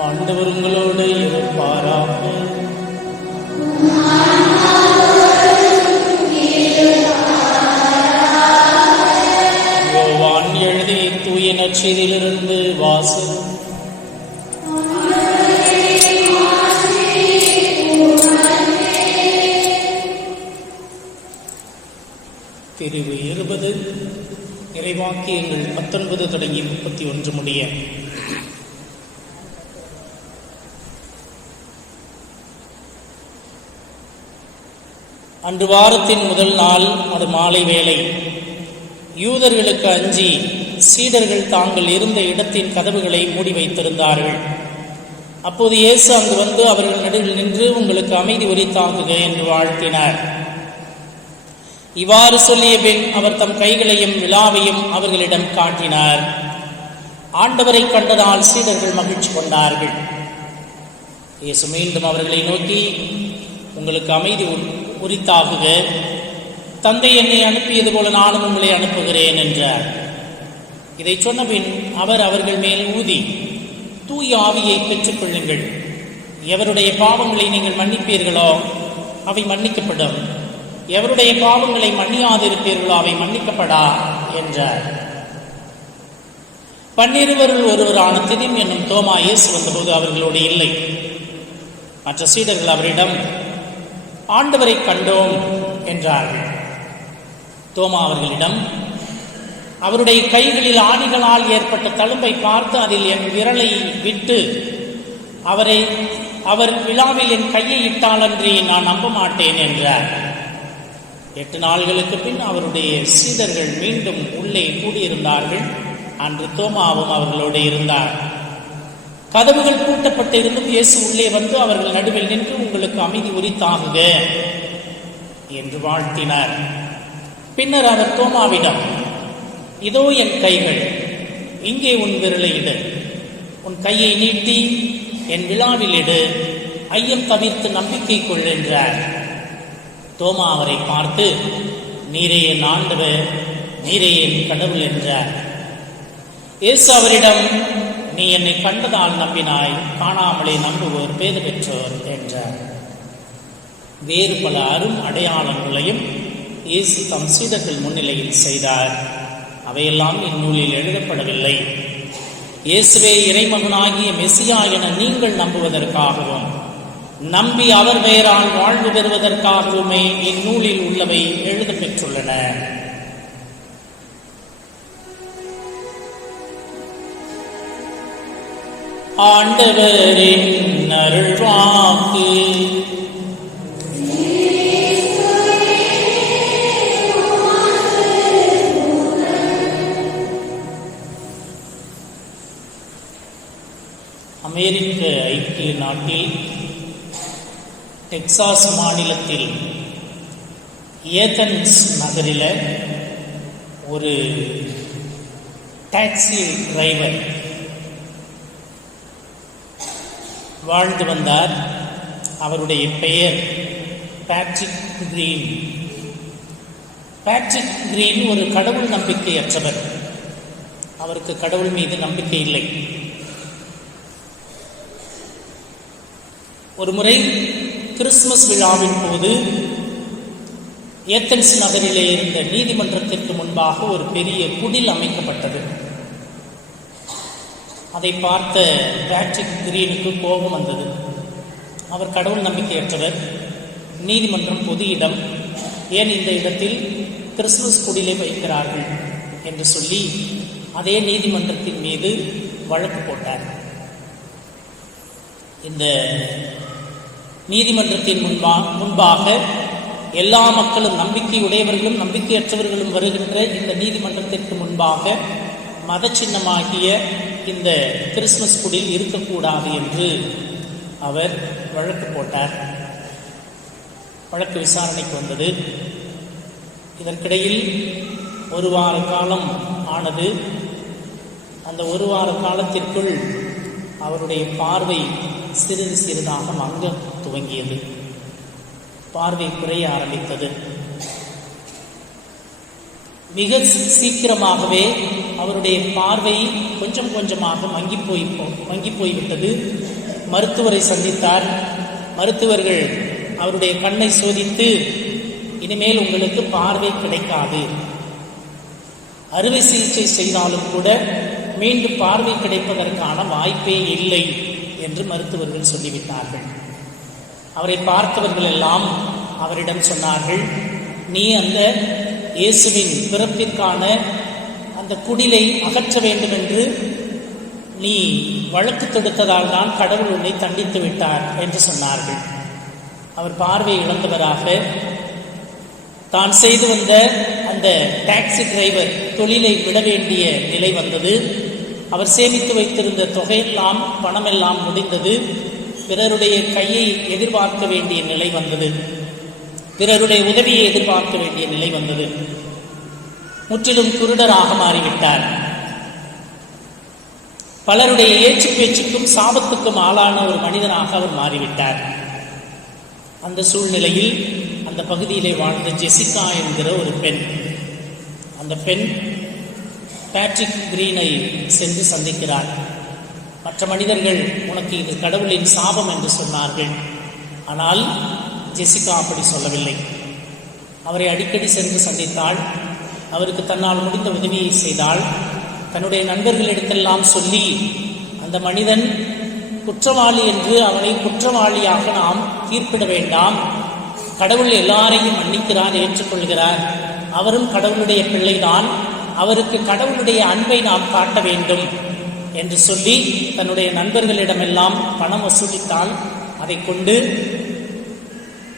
ஆண்டவர் உங்களோடு இருப்பாராக. யோவான் எழுதிய தூய நச்செய்தியிலிருந்து வாசு. பிரிவு இருபது. நிறைவாக்கியங்கள் பத்தொன்பது தொடங்கி முப்பத்தி ஒன்று முடிய. அன்று வாரத்தின் முதல் நாள் அது மாலை வேளை. யூதர்களுக்கு அஞ்சி சீடர்கள் தாங்கள் இருந்த இடத்தின் கதவுகளை மூடி வைத்திருந்தார்கள். அப்போது இயேசு அங்கு வந்து அவர்கள் நடுவில் நின்று உங்களுக்கு அமைதி உரித்தாங்குக என்று வாழ்த்தினார். இவ்வாறு சொல்லிய பின் அவர் தம் கைகளையும் விழாவையும் அவர்களிடம் காட்டினார். ஆண்டவரை கண்டதால் சீடர்கள் மகிழ்ச்சி கொண்டார்கள். இயேசு மீண்டும் அவர்களை நோக்கி உங்களுக்கு அமைதி குறித்தாகுக தந்தை என்னை அனுப்பியது போல நானும் உங்களை அனுப்புகிறேன் என்றார். இதை சொன்னபின் அவர் அவர்கள் மேல் ஊதி தூய ஆவியை பெற்றுக்கொள்ளுங்கள். எவருடைய பாவங்களை நீங்கள் மன்னிப்பீர்களோ அவை மன்னிக்கப்படும். எவருடைய பாவங்களை மன்னியாதிருப்பீர்களோ அவை மன்னிக்கப்படா என்றார். பன்னிருவருள் ஒருவரான திதிம் என்னும் தோமா இயேசு வந்தபோது அவர்களோடு இல்லை. மற்ற சீடர்கள் அவரிடம் ஆண்டவரை கண்டோம் என்றார்கள். தோமா அவர்களிடம் அவருடைய கைகளில் ஆணிகளால் ஏற்பட்ட தழும்பை பார்த்து அதில் என் விரலை விட்டு அவரை அவர் விழாவில் என் கையை இட்டாலன்றி நான் நம்ப மாட்டேன் என்றார். எட்டு நாள்களுக்கு பின் அவருடைய சீடர்கள் மீண்டும் உள்ளே கூடியிருந்தார்கள். அன்று தோமாவும் அவர்களோடு இருந்தார். கதவுகள் பூட்டப்பட்டு இருந்தும் இயேசு உள்ளே வந்து அவர்கள் நடுவில் நின்று உங்களுக்கு அமைதி உரித்தாகுக என்று வாழ்த்தினார். பின்னர் அவர் தோமாவிடம் இதோ என் கைகள் இங்கே உன் விரலை இடு. உன் கையை நீட்டி என் விழாவில் இடு. ஐயம் தவிர்த்து நம்பிக்கை கொள் என்றார். தோமா அவரை பார்த்து நீரே என் ஆண்டவர் நீரே என் கடவுள் என்றார். இயேசு அவரிடம் நீ என்னை கண்டதால் நம்பினாய் காணாமலே நம்புவோர் பேறு பெற்றோர் என்றார். வேறு பல அரும் அடையாளங்களையும் இயேசு தம் சீடர்கள் முன்னிலையில் செய்தார். அவையெல்லாம் இந்நூலில் எழுதப்படவில்லை. இயேசுவே இறைமகனாகிய மெசியா என நீங்கள் நம்புவதற்காகவும் நம்பி அவர் பெயரால் வாழ்வு பெறுவதற்காகவுமே இந்நூலில் உள்ளவை எழுத பெற்றுள்ளன ஆண்டவரின் அருள்வாக்கு. அமெரிக்க ஐக்கிய நாட்டில் டெக்சாஸ் மாநிலத்தில் ஏதன்ஸ் நகரில் ஒரு டாக்ஸி டிரைவர் வாழ்ந்து வந்தார். அவருடைய பெயர் பேட்ரிக் கிரீன் பேட்ரிக் கிரீன் ஒரு கடவுள் நம்பிக்கையற்றவர். அவருக்கு கடவுள் மீது நம்பிக்கை இல்லை. ஒரு முறை கிறிஸ்துமஸ் விழாவின் போது ஏத்தன்ஸ் நகரிலே இருந்த நீதிமன்றத்திற்கு முன்பாக ஒரு பெரிய குடில் அமைக்கப்பட்டது. அதை பார்த்த பேட்ரிக் கிரீனுக்கு கோபம் வந்தது. அவர் கடவுள் நம்பிக்கையற்றவர். நீதிமன்றம் பொது இடம். ஏன் இந்த இடத்தில் கிறிஸ்துமஸ் குடிலை வைக்கிறார்கள் என்று சொல்லி அதே நீதிமன்றத்தின் மீது வழக்கு போட்டார். இந்த நீதிமன்றத்தின் முன்பா முன்பாக எல்லா மக்களும் நம்பிக்கையுடையவர்களும் நம்பிக்கையற்றவர்களும் வருகின்ற இந்த நீதிமன்றத்திற்கு முன்பாக மத சின்னமாகிய இந்த கிறிஸ்துமஸ் குடில் இருக்கக்கூடாது என்று அவர் வழக்கு போட்டார். வழக்கு விசாரணைக்கு வந்தது. இதற்கிடையில் ஒரு வார காலம் ஆனது. அந்த ஒரு வார காலத்திற்குள் அவருடைய பார்வை சிறிது சிறிதாக மங்க துவங்கியது. பார்வை குறைய ஆரம்பித்தது. மிக சீக்கிரமாகவே அவருடைய பார்வை கொஞ்சம் கொஞ்சமாக மங்கி போய் மங்கி போய்விட்டது மருத்துவரை சந்தித்தார். மருத்துவர்கள் அவருடைய கண்ணை சோதித்து இனிமேல் உங்களுக்கு பார்வை கிடைக்காது. அறுவை சிகிச்சை செய்தாலும் கூட மீண்டும் பார்வை கிடைப்பதற்கான வாய்ப்பே இல்லை என்று மருத்துவர்கள் சொல்லிவிட்டார்கள். அவரை பார்த்தவர்கள் எல்லாம் அவரிடம் சொன்னார்கள் நீ அந்த இயேசுவின் பிறப்பிற்கான அந்த குடிலை அகற்ற வேண்டும் என்று நீ வழக்கு தொடுத்ததால் தான் கடவுள் உன்னை தண்டித்து விட்டார் என்று சொன்னார்கள். அவர் பார்வை இழந்தவராக தான் செய்து வந்த அந்த டாக்ஸி டிரைவர் தொழிலை விட வேண்டிய நிலை வந்தது. அவர் சேமித்து வைத்திருந்த தொகையெல்லாம் பணமெல்லாம் முடிந்தது. பிறருடைய கையை எதிர்பார்க்க வேண்டிய நிலை வந்தது. பிறருடைய உதவியை எதிர்பார்க்க வேண்டிய நிலை வந்தது. முற்றிலும் குருடராக மாறிவிட்டார். பலருடைய ஏச்சு பேச்சுக்கும் சாபத்துக்கும் ஆளான ஒரு மனிதனாக அவர் மாறிவிட்டார். அந்த சூழ்நிலையில் அந்த பகுதியிலே வாழ்ந்த ஜெசிகா என்கிற ஒரு பெண் அந்த பெண் பேட்ரிக் கிரீனை சென்று சந்திக்கிறார். மற்ற மனிதர்கள் உனக்கு இது கடவுளின் சாபம் என்று சொன்னார்கள். ஆனால் ஜெசிகா அப்படி சொல்லவில்லை. அவரை அடிக்கடி சென்று சந்தித்தாள் அவருக்கு தன்னால் முடிந்த உதவியை செய்தாள். தன்னுடைய நண்பர்களிடத்தெல்லாம் சொல்லி அந்த மனிதன் குற்றவாளி என்று அவனை குற்றவாளியாக நாம் தீர்ப்பிட வேண்டாம். கடவுள் எல்லாரையும் மன்னிக்கிறார் ஏற்றுக்கொள்கிறார். அவரும் கடவுளுடைய பிள்ளைதான். அவருக்கு கடவுளுடைய அன்பை நாம் காட்ட வேண்டும் என்று சொல்லி தன்னுடைய நண்பர்களிடமெல்லாம் பணம் வசூலித்தால் அதை கொண்டு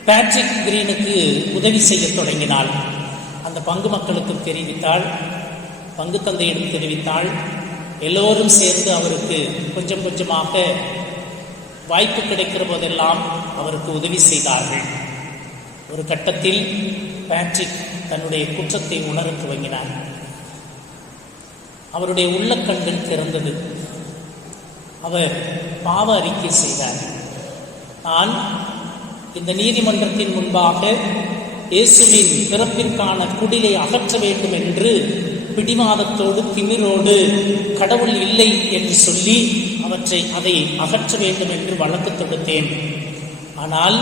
பேட்ரிக் கிரீனுக்கு உதவி செய்ய தொடங்கினாள். அந்த பங்கு மக்களுக்கு தெரிவித்தாள் பங்கு தந்தையிடம் தெரிவித்தாள். எல்லோரும் சேர்ந்து அவருக்கு கொஞ்சம் கொஞ்சமாக வாய்ப்பு கிடைக்கிற போதெல்லாம் அவருக்கு உதவி செய்தார்கள். ஒரு கட்டத்தில் பேட்ரிக் தன்னுடைய குற்றத்தை உணரத் துவங்கினார் அவருடைய உள்ளக்கண்கள் திறந்தது. அவர் பாவ அறிக்கை செய்தார். நான் இந்த நீதிமன்றத்தின் முன்பாக இயேசுவின் பிறப்பிற்கான குடிலை அகற்ற வேண்டும் என்று பிடிவாதத்தோடு திமிரோடு கடவுள் இல்லை என்று சொல்லி அவற்றை அதை அகற்ற வேண்டும் என்று வழக்கு தொடுத்தேன். ஆனால்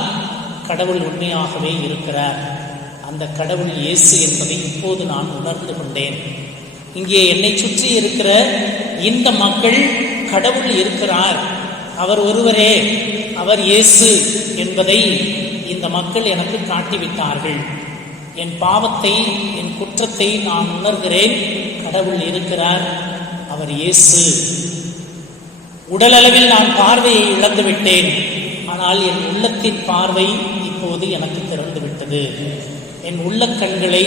கடவுள் உண்மையாகவே இருக்கிறார். அந்த கடவுள் இயேசு என்பதை இப்போது நான் உணர்ந்து கொண்டேன். இங்கே என்னை சுற்றி இருக்கிற இந்த மக்கள் கடவுள் இருக்கிறார். அவர் ஒருவரே. அவர் இயேசு என்பதை இந்த மக்கள் எனக்கு காட்டிவிட்டார்கள். என் பாவத்தை என் குற்றத்தை நான் உணர்கிறேன். கடவுள் இருக்கிறார் அவர் இயேசு. உடலளவில் நான் பார்வையை இழந்து விட்டேன் ஆனால் என் உள்ளத்தின் பார்வை இப்போது எனக்கு திறந்துவிட்டது. என் உள்ள கண்களை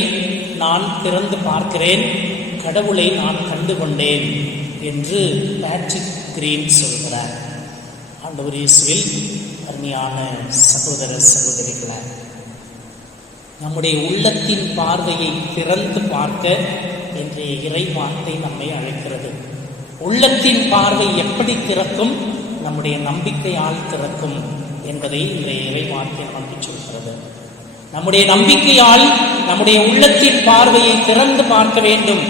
நான் திறந்து பார்க்கிறேன். கடவுளை நான் கண்டு கொண்டேன் என்று பேட்ரிக் கிரீன் சொல்கிறார். ஆண்டவர் இயேசுவில் அருமையான சகோதர சகோதரிகளை நம்முடைய உள்ளத்தின் பார்வையை திறந்து பார்க்க இன்றைய இறை வார்த்தை நம்மை அழைக்கிறது. உள்ளத்தின் பார்வை எப்படி திறக்கும் நம்முடைய நம்பிக்கையால் திறக்கும் என்பதை இன்றைய இறை வார்த்தை நமக்கு சொல்கிறது. நம்முடைய நம்பிக்கையால் நம்முடைய உள்ளத்தின் பார்வையை திறந்து பார்க்க வேண்டும்.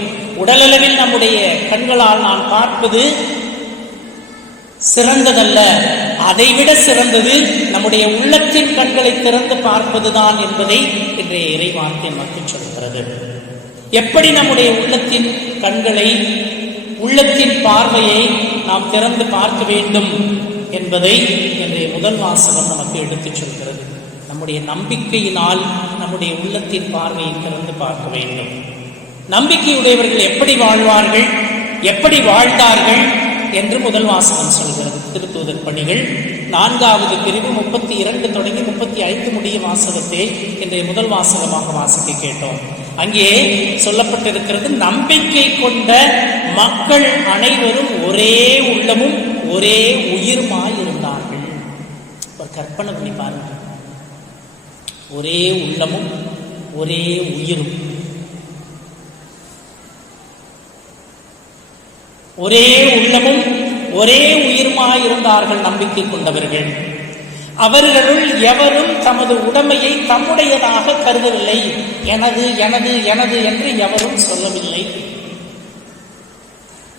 உடலளவில் நம்முடைய கண்களால் நான் பார்ப்பது சிறந்ததல்ல. அதைவிட சிறந்தது நம்முடைய உள்ளத்தின் கண்களை திறந்து பார்ப்பதுதான் என்பதை இன்றைய இறைவார்த்தை நமக்கு சொல்கிறது. எப்படி நம்முடைய உள்ளத்தின் கண்களை உள்ளத்தின் பார்வையை நாம் திறந்து பார்க்க வேண்டும் என்பதை இன்றைய முதல் வாசகம் நமக்கு எடுத்துச் சொல்கிறது. நம்முடைய நம்பிக்கையினால் நம்முடைய உள்ளத்தின் பார்வையை திறந்து பார்க்க வேண்டும். நம்பிக்கையுடையவர்கள் எப்படி வாழ்வார்கள் எப்படி வாழ்ந்தார்கள் என்று முதல் வாசகம் சொல்கிறது. திருத்தூதர் பணிகள். நான்காவது பிரிவு முப்பத்தி இரண்டு தொடங்கி முப்பத்தி ஐந்து முடிய வாசகத்தை இன்றைய முதல் வாசகமாக வாசிக்க கேட்டோம். அங்கே சொல்லப்பட்டிருக்கிறது நம்பிக்கை கொண்ட மக்கள் அனைவரும் ஒரே உள்ளமும் ஒரே உயிருமாய் இருந்தார்கள் ஒரு கற்பனை பண்ணி பாருங்க. ஒரே உள்ளமும் ஒரே உயிரும். ஒரே உள்ளமும் ஒரே உயிருமாயிருந்தார்கள் நம்பிக்கை கொண்டவர்கள் அவர்களுள் எவரும் தமது உடமையை தம்முடையதாக கருதவில்லை. எனது எனது எனது என்று எவரும் சொல்லவில்லை.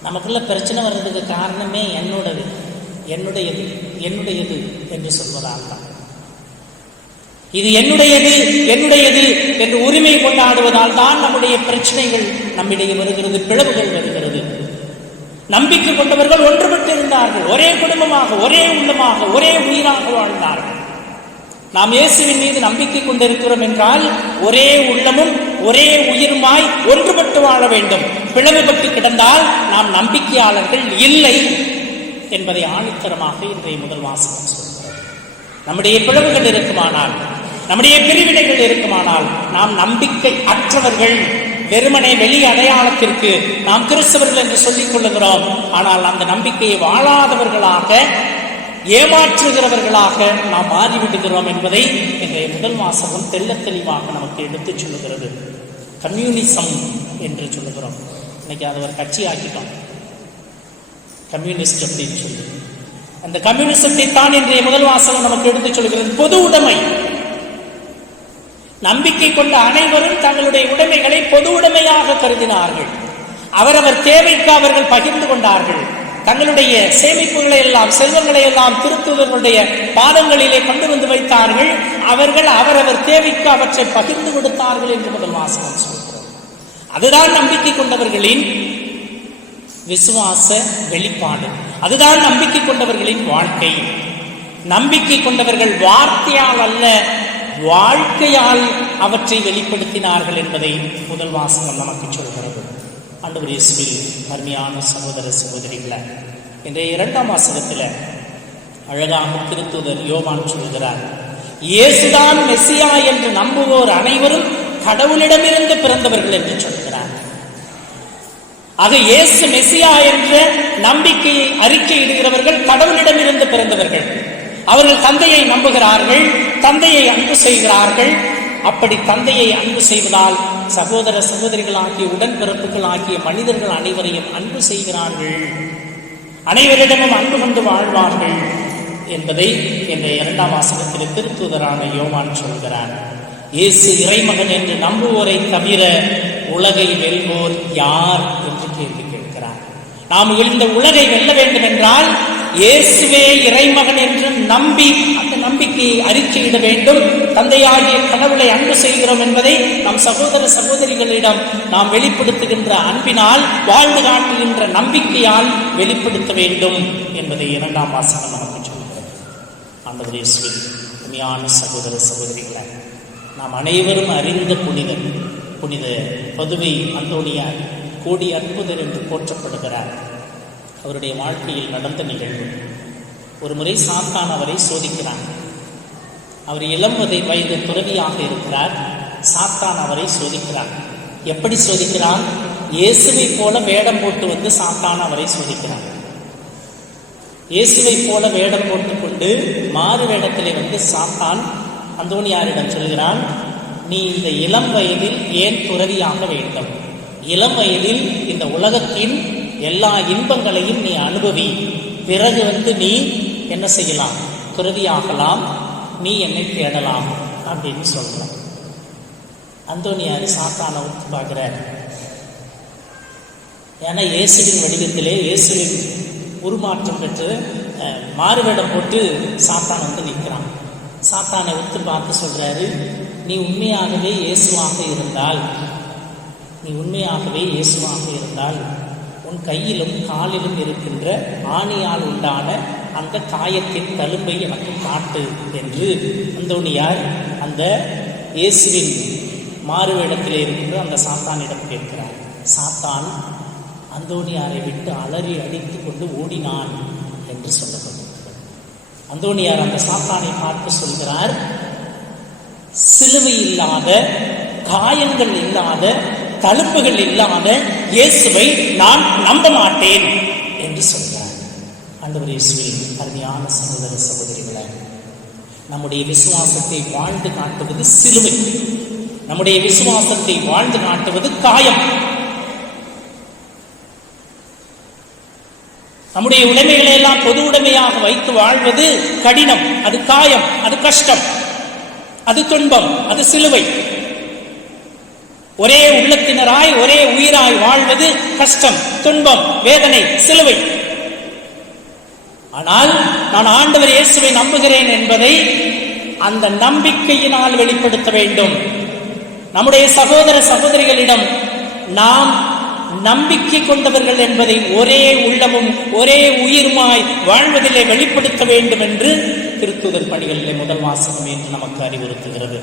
நமக்குள்ள பிரச்சனை வர்றதுக்கு காரணமே என்னோடது என்னுடையது என்னுடையது என்று சொல்வதால் தான் இது என்னுடையது என்னுடையது என்று உரிமை கொண்டாடுவதால் தான் நம்முடைய பிரச்சனைகள் நம்மிடையே வருகிறது பிளவுகள் வருகிறது. நம்பிக்கை கொண்டவர்கள் ஒன்றுபட்டு இருந்தார்கள் ஒரே குடும்பமாக ஒரே உள்ளமாக ஒரே உயிராக வாழ்ந்தார்கள். நாம் இயேசுவின் மீது நம்பிக்கை கொண்டிருக்கிறோம் என்றால் ஒரே உள்ளமும் ஒரே உயிருமாய் ஒன்றுபட்டு வாழ வேண்டும். பிளவுபட்டு கிடந்தால் நாம் நம்பிக்கையாளர்கள் இல்லை என்பதை ஆணித்தரமாக இன்றைய முதல் வாசகம் சொல்கிறது. நம்முடைய பிளவுகள் இருக்குமானால் நம்முடைய பிரிவினைகள் இருக்குமானால் நாம் நம்பிக்கை அற்றவர்கள் வெறுமனே வெளி அடையாளத்திற்கு நாம் கிறிஸ்தவர்கள் என்று சொல்லிக் கொள்ளுகிறோம். ஆனால் அந்த நம்பிக்கையை வாழாதவர்களாக ஏமாற்றுகிறவர்களாக நாம் மாறிவிடுகிறோம் என்பதை இன்றைய முதல் வாசகம் தெல்ல தெளிவாக நமக்கு எடுத்துச் சொல்லுகிறது. கம்யூனிசம் என்று சொல்லுகிறோம். இன்னைக்கு அதை ஒரு கட்சி ஆக்கிட்டோம் கம்யூனிஸ்ட் அப்படின்னு சொல்லி. அந்த கம்யூனிசத்தை தான் இன்றைய முதல் வாசகம் நமக்கு எடுத்துச் சொல்கிறது பொது உடைமை. நம்பிக்கை கொண்ட அனைவரும் தங்களுடைய உடைமைகளை பொது உடைமையாக கருதினார்கள். அவரவர் தேவைக்கு அவர்கள் பகிர்ந்து கொண்டார்கள். தங்களுடைய சேமிப்புகளை எல்லாம் செல்வங்களை எல்லாம் திருத்துவர்களுடைய பாதங்களிலே கொண்டு வந்து வைத்தார்கள். அவர்கள் அவரவர் தேவைக்கு அவற்றை பகிர்ந்து கொடுத்தார்கள் என்று முதல் வாசகம் சொல்கிறோம் அதுதான் நம்பிக்கை கொண்டவர்களின் விசுவாச வெளிப்பாடு. அதுதான் நம்பிக்கை கொண்டவர்களின் வாழ்க்கை. நம்பிக்கை கொண்டவர்கள் வார்த்தையால் அல்ல வாழ்க்கையால் அவற்றை வெளிப்படுத்தினார்கள் என்பதை முதல் வாசகம் நமக்கு சொல்கிறது. ஆண்டவர் இயேசுவில் அருமையான சகோதர சகோதரிகளை இன்றைய இரண்டாம் வாசகத்தில் அழகாக திருத்துதர் யோவான் சொல்கிறார் இயேசுதான் மெஸ்ஸியா என்று நம்புவோர் அனைவரும் கடவுளிடமிருந்து பிறந்தவர்கள் என்று சொல்கிறார். ஆக இயேசு மெஸ்ஸியா என்ற நம்பிக்கையை அறிக்கையிடுகிறவர்கள் கடவுளிடமிருந்து பிறந்தவர்கள். அவர்கள் தந்தையை நம்புகிறார்கள் தந்தையை அன்பு செய்கிறார்கள். அப்படி தந்தையை அன்பு செய்வதால் சகோதர சகோதரிகளாகிய உடன்பிறப்புகள் ஆகிய மனிதர்கள் அனைவரையும் அன்பு செய்கிறார்கள். அனைவரிடமும் அன்பு கொண்டு வாழ்வார்கள் என்பதை இந்த இரண்டாம் வாசகத்தில் திருத்துதரான யோவான் சொல்கிறார் இயேசு இறைமகன் என்று நம்புவோரை தவிர உலகை வெல்வோர் யார் என்று கேள்வி கேட்கிறார். நாம் இந்த உலகை வெல்ல வேண்டும் என்றால் இயேசுவே இறைமகன் என்று நம்பி அந்த நம்பிக்கையை அறிக்கையிட வேண்டும். தந்தையாகிய கடவுளை அன்பு செய்கிறோம் என்பதை நம் சகோதர சகோதரிகளிடம் நாம் வெளிப்படுத்துகின்ற அன்பினால் வாழ்ந்து காட்டுகின்ற நம்பிக்கையால் வெளிப்படுத்த வேண்டும் என்பதை இரண்டாம் வாசகம் நமக்கு சொல்கிறது. ஆண்டவர் இயேசுவின் உண்மையான சகோதர சகோதரிகளை நாம் அனைவரும் அறிந்த புனிதர் புனித பதுவை அந்தோனியார் கோடி அற்புதர் என்று போற்றப்படுகிறார். அவருடைய வாழ்க்கையில் நடந்த நிகழ்வு. ஒரு முறை சாத்தான் அவரை சோதிக்கிறான். அவர் இளம் வதை வயது துறவியாக இருக்கிறார். சாத்தான் அவரை சோதிக்கிறான். எப்படி சோதிக்கிறான்? இயேசுவை போல வேடம் போட்டு வந்து சாத்தான் அவரை சோதிக்கிறான். இயேசுவை போல வேடம் போட்டுக்கொண்டு மாறு வேடத்திலே வந்து சாத்தான் அந்தோணியாரிடம் சொல்கிறான் நீ இந்த இளம் வயதில் ஏன் துறவியாக வேண்டும்? இளம் வயதில் இந்த உலகத்தின் எல்லா இன்பங்களையும் நீ அனுபவி. பிறகு வந்து நீ என்ன செய்யலாம்? துறவியாகலாம். நீ என்னை தேடலாம் அப்படின்னு சொல்றான். அந்தோனியார் சாத்தான ஒத்து பார்க்குறார். ஏன்னா இயேசுவின் வடிவத்திலே இயேசுவின் உருமாற்றம் பெற்று மாறுவேடம் போட்டு சாத்தான் வந்து நிற்கிறான். சாத்தானை ஒத்து பார்த்து சொல்கிறாரு நீ உண்மையாகவே இயேசுவாக இருந்தால் நீ உண்மையாகவே இயேசுவாக இருந்தால் உன் கையிலும் காலிலும் இருக்கின்ற ஆணியால் உண்டான அந்த காயத்தின் தழும்பை எனக்கு காட்டு என்று அந்தோணியார் அந்த இயேசுவின் மாறுவேடத்திலே இருக்கின்ற அந்த சாத்தானிடம் கேட்கிறார். சாத்தான் அந்தோணியாரை விட்டு அலறி அடித்து கொண்டு ஓடினான் என்று சொல்லப்பட்டிருக்கிறது. அந்தோணியார் அந்த சாத்தானை பார்த்து சொல்கிறார் சிலுவை இல்லாத காயங்கள் இல்லாத தழும்புகள் இல்லாத இயேசுவை நான் நம்ப மாட்டேன் என்று சொல்கிறார். ஆண்டவர் இயேசுவின் அருமையான சகோதர சகோதரிகளை நம்முடைய விசுவாசத்தை வாழ்ந்து காட்டுவது சிலுவை. நம்முடைய விசுவாசத்தை வாழ்ந்து காட்டுவது காயம். நம்முடைய உடைமைகளை எல்லாம் பொது உடைமையாக வைத்து வாழ்வது கடினம். அது காயம் அது கஷ்டம் அது துன்பம் அது சிலுவை. ஒரே உள்ளத்தினராய் ஒரே உயிராய் வாழ்வது கஷ்டம் துன்பம் வேதனை சிலுவை. ஆனால் நான் ஆண்டவர் இயேசுவை நம்புகிறேன் என்பதை அந்த நம்பிக்கையினால் வெளிப்படுத்த வேண்டும். நம்முடைய சகோதர சகோதரிகளிடம் நாம் நம்பிக்கை கொண்டவர்கள் என்பதை ஒரே உள்ளமும் ஒரே உயிருமாய் வாழ்வதிலே வெளிப்படுத்த வேண்டும் என்று திருத்துதர் பணிகளிலே முதல் வாசகம் என்று நமக்கு அறிவுறுத்துகிறது.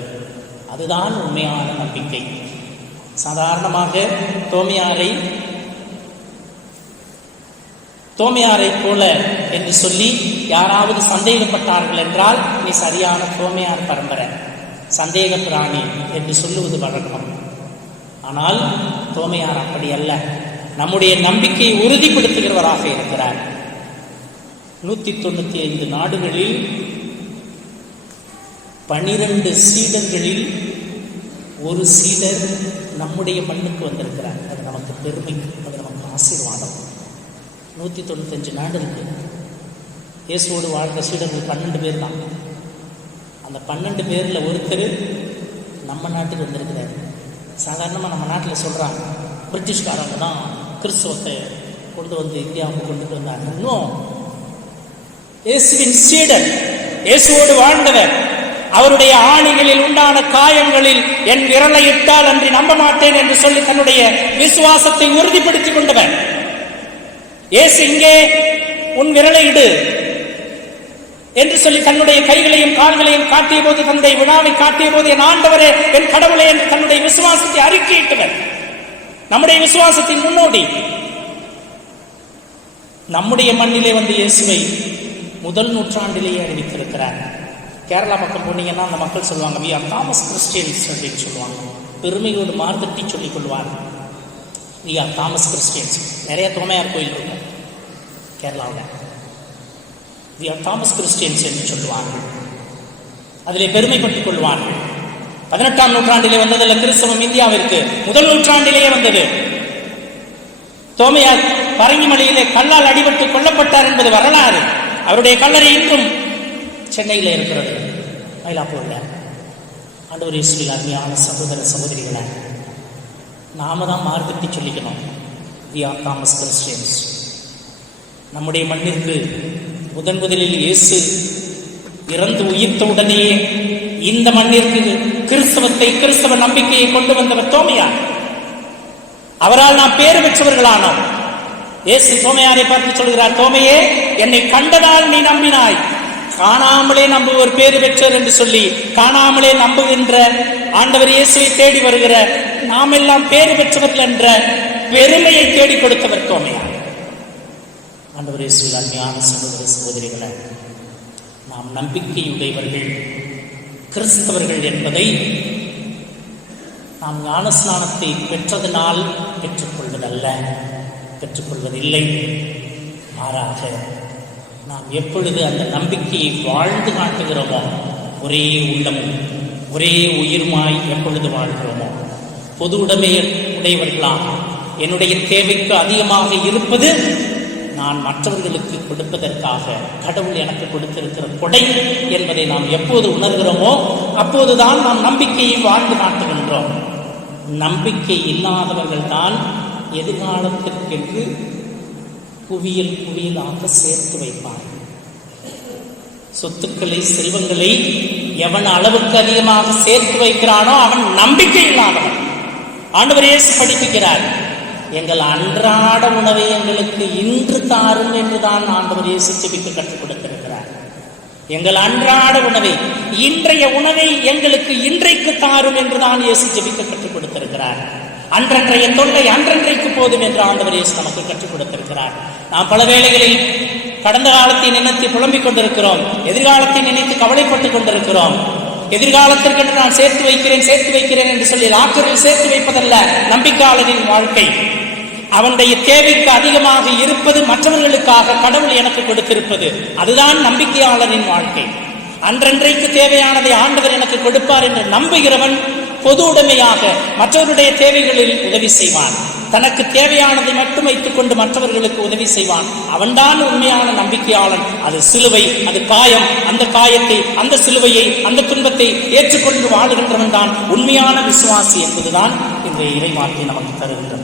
அதுதான் உண்மையான நம்பிக்கை. சாதாரணமாக தோமையாரை தோமையாரை போல என்று சொல்லி யாராவது சந்தேகப்பட்டார்கள் என்றால் நீ சரியான தோமையார் பரம்பரை சந்தேக பிராணி என்று சொல்லுவது வழக்கம். ஆனால் தோமையார் அப்படி அல்ல. நம்முடைய நம்பிக்கையை உறுதிப்படுத்துகிறவராக இருக்கிறார். நூத்தி தொண்ணூத்தி ஐந்து நாடுகளில் பனிரெண்டு சீடர்களில் ஒரு சீடர் நம்முடைய மண்ணுக்கு வந்திருக்கிறார். அது நமக்கு பெருமை அது நமக்கு ஆசீர்வாதம். நூற்றி தொண்ணூத்தஞ்சு நாடு இருக்கு. இயேசுவோடு வாழ்ந்த சீடர்கள் பன்னெண்டு பேர் தான். அந்த பன்னெண்டு பேரில் ஒருத்தர் நம்ம நாட்டுக்கு வந்திருக்கிறார். சாதாரணமாக நம்ம நாட்டில் சொல்கிறாங்க பிரிட்டிஷ்காரங்க தான் கிறிஸ்தவத்தை கொண்டு வந்து இந்தியாவுக்கு கொண்டு வந்தாங்க. இன்னும் இயேசுவின் சீடர் இயேசுவோடு வாழ்ந்தவர். அவருடைய ஆணிகளில் உண்டான காயங்களில் என் விரலை இட்டால் அன்றி நம்ப மாட்டேன் என்று சொல்லி தன்னுடைய விசுவாசத்தை உறுதிப்படுத்திக் கொண்டவன் இயேசு இங்கே உன் விரலை இடு என்று சொல்லி தன்னுடைய கைகளையும் கால்களையும் காட்டிய போது தந்தை விழாவை காட்டிய போது என் ஆண்டவரே என் கடவுளே என்று தன்னுடைய விசுவாசத்தை அறிக்கையிட்டவர். நம்முடைய விசுவாசத்தின் முன்னோடி. நம்முடைய மண்ணிலே வந்து இயேசுவை முதல் நூற்றாண்டிலேயே அறிவித்திருக்கிறார். கேரளா பக்கம் போனீங்கன்னா அந்த மக்கள் சொல்லுவாங்க வி ஆர் தாமஸ் கிறிஸ்டியன்ஸ் அப்படின்னு சொல்லுவாங்க. பெருமையோடு மார்தட்டி சொல்லிக் கொள்வாங்க வி ஆர் தாமஸ் கிறிஸ்டியன்ஸ் நிறைய தோமையார் கோயில் இருக்கும் கேரளாவில். வி ஆர் தாமஸ் கிறிஸ்டியன்ஸ் என்று சொல்லுவார்கள். அதிலே பெருமைப்பட்டுக் கொள்வார்கள். பதினெட்டாம் நூற்றாண்டிலே வந்ததல்ல கிறிஸ்தவம் இந்தியாவிற்கு முதல் நூற்றாண்டிலேயே வந்தது. தோமையார் பரங்கிமலையிலே கல்லால் அடிபட்டு கொல்லப்பட்டார் என்பது வரலாறு. அவருடைய கல்லறை இன்றும் சென்னையில் இருக்கிறது. மயிலாப்பூரில். ஆண்டவர் இயேசுவில் அருமையான சகோதர சகோதரிகளை நாம தான் மார்க்கத்தை சொல்லிக்கணும். வி ஆர் தாமஸ் கிறிஸ்டியன்ஸ் நம்முடைய மண்ணிற்கு முதன் முதலில் இயேசு இறந்து உயிர்த்த உடனேயே இந்த மண்ணிற்கு கிறிஸ்தவத்தை கிறிஸ்தவ நம்பிக்கையை கொண்டு வந்தவர் தோமையார் அவரால் நாம் பேர் பெற்றவர்களானோம் இயேசு தோமையாரை பார்த்து சொல்கிறார் தோமையே என்னை கண்டதால் நீ நம்பினாய். காணாமலே நம்புவர் பேறு பெற்றர் என்று சொல்லி காணாமலே நம்புகின்ற ஆண்டவர் இயேசுவை தேடி வருகிற நாம் எல்லாம் பேறு பெற்றவர்கள் என்ற பெருமையை தேடி கொடுத்தவர் தோமையா ஆண்டவர் இயேசுவில் அருமையான சகோதர சகோதரிகளை நாம் நம்பிக்கையுடையவர்கள் கிறிஸ்தவர்கள் என்பதை நாம் ஞானஸ்நானத்தை பெற்றதனால் பெற்றுக்கொள்வதல்ல பெற்றுக்கொள்வதில்லை. மாறாக நாம் எப்பொழுது அந்த நம்பிக்கையை வாழ்ந்து காட்டுகிறோமோ ஒரே உள்ளமும் ஒரே உயிர்மாய் எப்பொழுது வாழ்கிறோமோ பொது உடைமை உடையவர்களாக என்னுடைய தேவைக்கு அதிகமாக இருப்பது நான் மற்றவர்களுக்கு கொடுப்பதற்காக கடவுள் எனக்கு கொடுத்திருக்கிற கொடை என்பதை நாம் எப்போது உணர்கிறோமோ அப்போதுதான் நாம் நம்பிக்கையை வாழ்ந்து காட்டுகின்றோம். நம்பிக்கை இல்லாதவர்கள் தான் எதிர்காலத்திற்கென்று குவியல் குவியலாக சேர்த்து வைப்பார். சொத்துக்களை செல்வங்களை எவன் அளவுக்கு அதிகமாக சேர்த்து வைக்கிறானோ அவன் நம்பிக்கை இல்லாதவன். ஆண்டவர் இயேசு படிப்பிக்கிறார் எங்கள் அன்றாட உணவை எங்களுக்கு இன்று தாரும் என்றுதான் ஆண்டவர் இயேசு செபிக்க கற்றுக் கொடுத்திருக்கிறார். எங்கள் அன்றாட உணவை இன்றைய உணவை எங்களுக்கு இன்றைக்கு தாரும் என்றுதான் இயேசு ஜெபிக்க கற்றுக் கொடுத்திருக்கிறார். அன்றன்றைய தொண்டை அன்றன்றைக்கு போதும் என்று ஆண்டவர் இயேசு நமக்கு கற்றுக் கொடுத்திருக்கிறார். நாம் பல வேளைகளில் கடந்த காலத்தை நினைத்து புலம்பிக் கொண்டிருக்கிறோம். எதிர்காலத்தை நினைத்து கவலைப்பட்டுக் கொண்டிருக்கிறோம். எதிர்காலத்திற்கென்று நான் சேர்த்து வைக்கிறேன் சேர்த்து வைக்கிறேன் என்று சொல்லி லாக்கரில் சேர்த்து வைப்பதல்ல நம்பிக்கையாளரின் வாழ்க்கை. அவனுடைய தேவைக்கு அதிகமாக இருப்பது மற்றவர்களுக்காக கடவுள் எனக்கு கொடுத்திருப்பது. அதுதான் நம்பிக்கையாளரின் வாழ்க்கை. அன்றன்றைக்கு தேவையானதை ஆண்டவர் எனக்கு கொடுப்பார் என்று நம்புகிறவன் பொது உடைமையாக மற்றவருடைய தேவைகளில் உதவி செய்வான். தனக்கு தேவையானதை மட்டும் வைத்துக் கொண்டு மற்றவர்களுக்கு உதவி செய்வான். அவன்தான் உண்மையான நம்பிக்கையாளன். அது சிலுவை அது காயம் அந்த காயத்தை அந்த சிலுவையை அந்த துன்பத்தை ஏற்றுக்கொண்டு வாழுகின்றவன் தான் உண்மையான விசுவாசி என்பதுதான் இந்த இன்றைய இறைவாக்கை நமக்கு தருகின்றது.